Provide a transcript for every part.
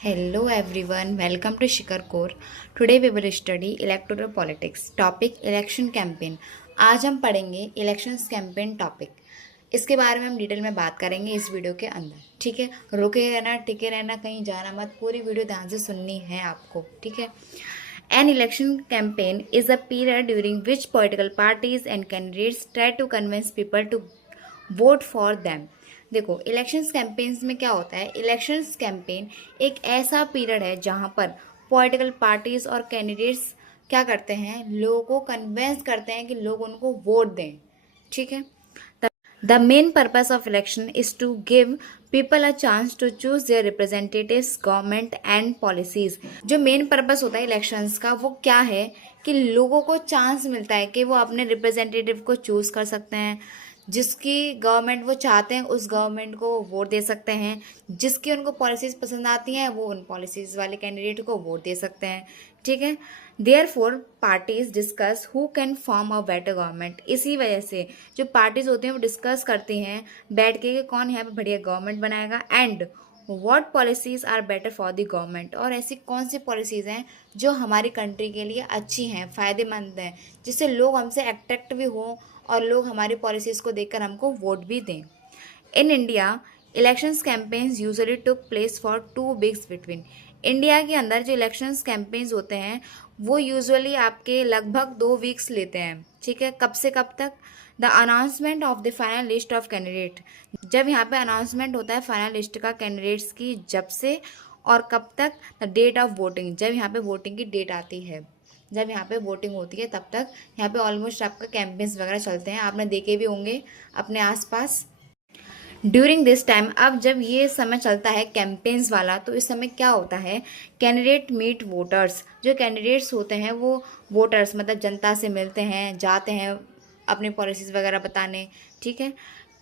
Hello everyone, welcome to Shikhar Core. Today we will study electoral politics. Topic election campaign. आज हम पढ़ेंगे elections campaign topic. इसके बारे में हम डिटेल में बात करेंगे इस वीडियो के अंदर. ठीक है, रुके रहना, टिके रहना, कहीं जाना मत, पूरी वीडियो ध्यान से सुननी है आपको. ठीक है. An election campaign is a period during which political parties and candidates try to convince people to vote for them. देखो, इलेक्शंस कैंपेन्स में क्या होता है. इलेक्शंस कैंपेन एक ऐसा पीरियड है जहां पर पॉलिटिकल पार्टीज और कैंडिडेट्स क्या करते हैं, लोगों को कन्विंस करते हैं कि लोग उनको वोट दें. ठीक है. The main purpose of election is to give people a chance to choose their representatives, government and policies. जो मेन पर्पस होता है इलेक्शंस का वो क्या है कि लोगों को चांस मिलता है कि वो अपने रिप्रेजेंटेटिव को चूज कर सकते हैं, जिसकी गवर्नमेंट वो चाहते हैं उस गवर्नमेंट को वोट दे सकते हैं, जिसकी उनको पॉलिसीज़ पसंद आती हैं वो उन पॉलिसीज़ वाले कैंडिडेट को वोट दे सकते हैं. ठीक है. Therefore parties discuss who can form a better government. इसी वजह से जो पार्टीज होती हैं वो डिस्कस करती हैं बैठ के कि कौन यहाँ पे बढ़िया गवर्नमेंट बनाएगा, and what policies are better for the government. और ऐसी कौन सी पॉलिसीज़ हैं जो हमारी कंट्री के लिए अच्छी हैं, फ़ायदेमंद हैं, जिससे लोग हमसे अट्रैक्ट भी हों और लोग हमारी पॉलिसीज़ को देखकर हमको वोट भी दें. In India elections campaigns usually took place for 2 weeks between. India के अंदर जो इलेक्शंस कैंपेन्स होते हैं वो यूजुअली आपके लगभग 2 वीक्स लेते हैं. ठीक है. कब से कब तक. The announcement of the final list of candidate. जब यहाँ पे अनाउंसमेंट होता है फाइनल लिस्ट का कैंडिडेट्स की, जब से और कब तक. The date of voting. जब यहाँ पे वोटिंग की डेट आती है, जब यहाँ पे वोटिंग होती है तब तक यहाँ पे ऑलमोस्ट आपका कैंपेन्स वगैरह चलते हैं. आपने देखे भी होंगे अपने आसपास. ड्यूरिंग दिस टाइम, अब जब ये समय चलता है कैंपेन्स वाला, तो इस समय क्या होता है, कैंडिडेट मीट वोटर्स. जो कैंडिडेट्स होते हैं वो वोटर्स मतलब जनता से मिलते हैं, जाते हैं अपनी पॉलिसीज़ वगैरह बताने. ठीक है.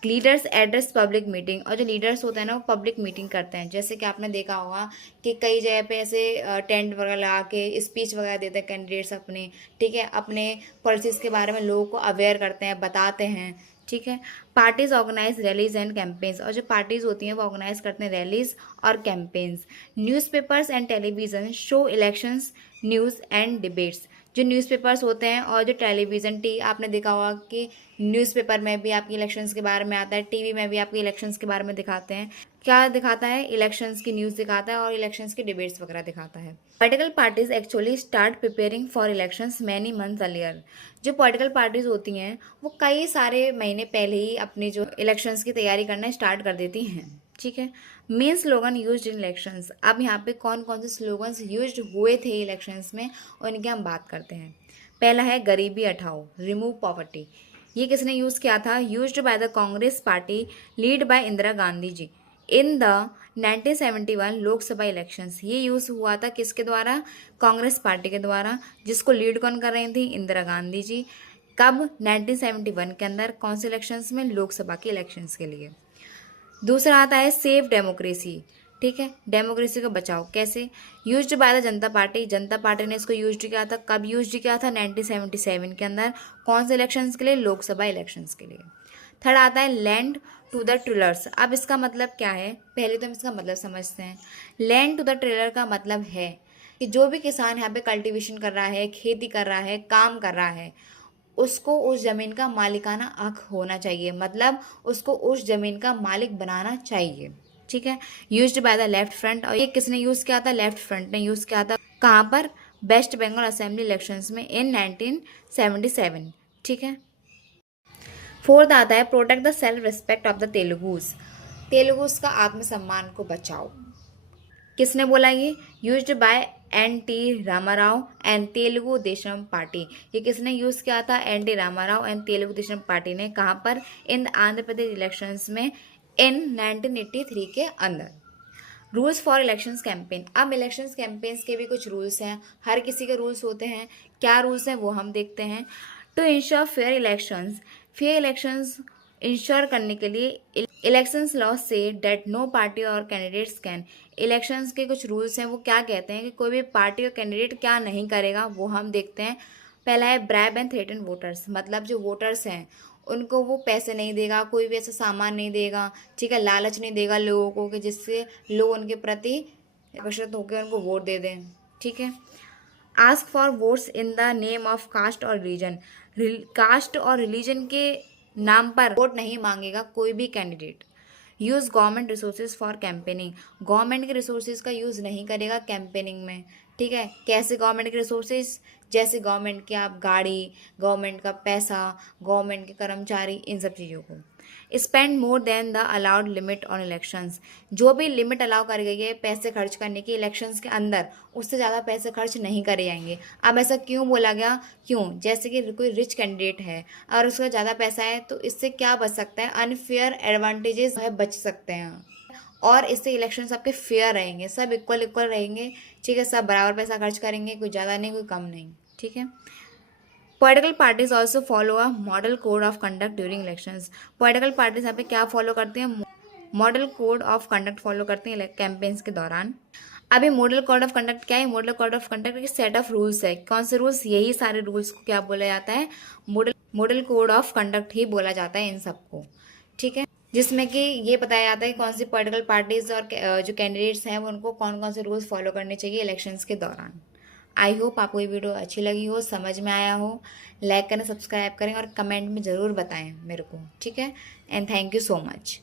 Leaders address public meeting. और जो लीडर्स होते हैं ना वो पब्लिक मीटिंग करते हैं. जैसे कि आपने देखा होगा कि कई जगह पे ऐसे टेंट वगैरह लगा के स्पीच वगैरह देते हैं कैंडिडेट्स अपने. ठीक है. अपने पॉलिसीज़ के बारे में लोगों को अवेयर करते हैं, बताते हैं. ठीक है. Parties organise rallies and campaigns. और जो पार्टीज होती हैं वो ऑर्गेनाइज करते हैं रैलीज और campaigns. Newspapers and television show elections news and debates. जो न्यूज़पेपर्स होते हैं और जो टेलीविज़न आपने देखा होगा कि न्यूज़पेपर में भी आपकी इलेक्शंस के बारे में आता है, टीवी में भी आपकी इलेक्शंस के बारे में दिखाते हैं. क्या दिखाता है, इलेक्शंस की न्यूज़ दिखाता है और इलेक्शंस की डिबेट्स वगैरह दिखाता है. Political parties actually start preparing for elections many months earlier. जो पॉलिटिकल पार्टीज होती हैं वो कई सारे महीने पहले ही अपनी जो इलेक्शंस की तैयारी करना स्टार्ट कर देती हैं. ठीक है. Main slogan used in elections. अब यहाँ पे कौन कौन से स्लोगन्स यूज्ड हुए थे इलेक्शंस में और इनकी हम बात करते हैं. पहला है गरीबी हटाओ, रिमूव पॉवर्टी. ये किसने यूज़ किया था, used by the Congress party lead by Indira Gandhi ji in the 1971 Lok Sabha elections. ये यूज़ हुआ था किसके द्वारा, कांग्रेस पार्टी के द्वारा, जिसको लीड कौन कर रही थी, इंदिरा गांधी जी. कब, 1971 के अंदर. कौन से इलेक्शंस में, लोकसभा के इलेक्शंस के लिए. दूसरा आता है सेफ डेमोक्रेसी. ठीक है. डेमोक्रेसी को बचाओ कैसे, used by the Janata party. Janata party ने इसको यूज्ड किया था. कब यूज्ड किया था, 1977 के अंदर. कौन से इलेक्शंस के लिए, लोकसभा इलेक्शंस के लिए. थर्ड आता है लैंड टू द ट्रिलर्स. अब इसका मतलब क्या है, पहले तो हम इसका मतलब समझते हैं. लैंड टू द ट्रिलर का मतलब है कि जो भी किसान यहाँ पे कल्टीवेशन कर रहा है, खेती कर रहा है, काम कर रहा है, उसको उस ज़मीन का मालिकाना हक होना चाहिए, मतलब उसको उस ज़मीन का मालिक बनाना चाहिए. ठीक है. Used by the left front. और ये किसने यूज़ किया था, लेफ्ट फ्रंट ने यूज़ किया था. कहाँ पर, वेस्ट बंगाल असेंबली इलेक्शंस में इन 1977. ठीक है. फोर्थ आता है protect the self respect of the Telugus. Telugus का आत्मसम्मान को बचाओ. किसने बोला ये, used by N T Ramarao and Telugu Desam Party. ये किसने यूज़ किया था, एन टी रामाराव एंड तेलुगु देशम पार्टी ने. कहाँ पर, इन आंध्र प्रदेश इलेक्शंस में इन 1983 के अंदर. Rules for elections campaign. अब इलेक्शंस कैंपेन्स के भी कुछ रूल्स हैं, हर किसी के रूल्स होते हैं. क्या रूल्स हैं वो हम देखते हैं. To ensure fair elections. Fair elections ensure करने के लिए इलेक्शंस लॉ से डेट नो पार्टी और कैंडिडेट्स कैन. इलेक्शंस के कुछ रूल्स हैं, वो क्या कहते हैं कि कोई भी पार्टी और कैंडिडेट क्या नहीं करेगा, वो हम देखते हैं. पहला है ब्राइब एंड थ्रेटन वोटर्स. मतलब जो वोटर्स हैं उनको वो पैसे नहीं देगा, कोई भी ऐसा सामान नहीं देगा. ठीक है. लालच नहीं देगा लोगों को कि जिससे लोग उनके प्रति आकर्षित होकर उनको वोट दे दें। ठीक है। Ask for votes in the name of caste और रिलीजन। कास्ट और रिलीजन के नाम पर वोट नहीं मांगेगा कोई भी candidate. Use government resources for campaigning. Government के रिसोर्सेज का यूज़ नहीं करेगा कैंपेनिंग में। ठीक है। कैसे गवर्नमेंट के रिसोर्सेज? जैसे गवर्नमेंट के आप गाड़ी, गवर्नमेंट का पैसा, गवर्नमेंट के कर्मचारी, इन सब चीज़ों को। Spend more than the allowed limit on elections. जो भी लिमिट अलाउ कर गई है पैसे खर्च करने की इलेक्शंस के अंदर, उससे ज़्यादा पैसे खर्च नहीं करे जाएंगे। अब ऐसा क्यों बोला गया? क्यों? जैसे कि कोई रिच कैंडिडेट है और उसका ज़्यादा पैसा है तो इससे क्या बच सकता है? अनफेयर एडवांटेजेस है बच सकते हैं, और इससे इलेक्शन आपके फेयर रहेंगे, सब इक्वल इक्वल रहेंगे। ठीक है। सब बराबर पैसा खर्च करेंगे, कोई ज़्यादा नहीं कोई कम नहीं। ठीक है। Political parties also follow a model code of conduct during elections. Political parties यहाँ पे क्या फॉलो करते हैं? Model code of conduct follow करते हैं कैंपेन्स के दौरान। अभी मॉडल कोड ऑफ कंडक्ट क्या है? मॉडल कोड ऑफ कंडक्ट एक सेट ऑफ रूल्स है। कौन से रूल्स? यही सारे रूल्स को क्या बोला जाता है? मॉडल कोड ऑफ कंडक्ट ही बोला जाता है इन सबको। ठीक है। जिसमें कि ये बताया जाता है कि कौन सी पॉलिटिकल पार्टीज और जो कैंडिडेट्स हैं वो उनको कौन कौन से रूल्स फॉलो करने चाहिए इलेक्शंस के दौरान। आई होप आपको ये वीडियो अच्छी लगी हो, समझ में आया हो। लाइक करें, सब्सक्राइब करें और कमेंट में ज़रूर बताएं मेरे को। ठीक है। And thank you so much.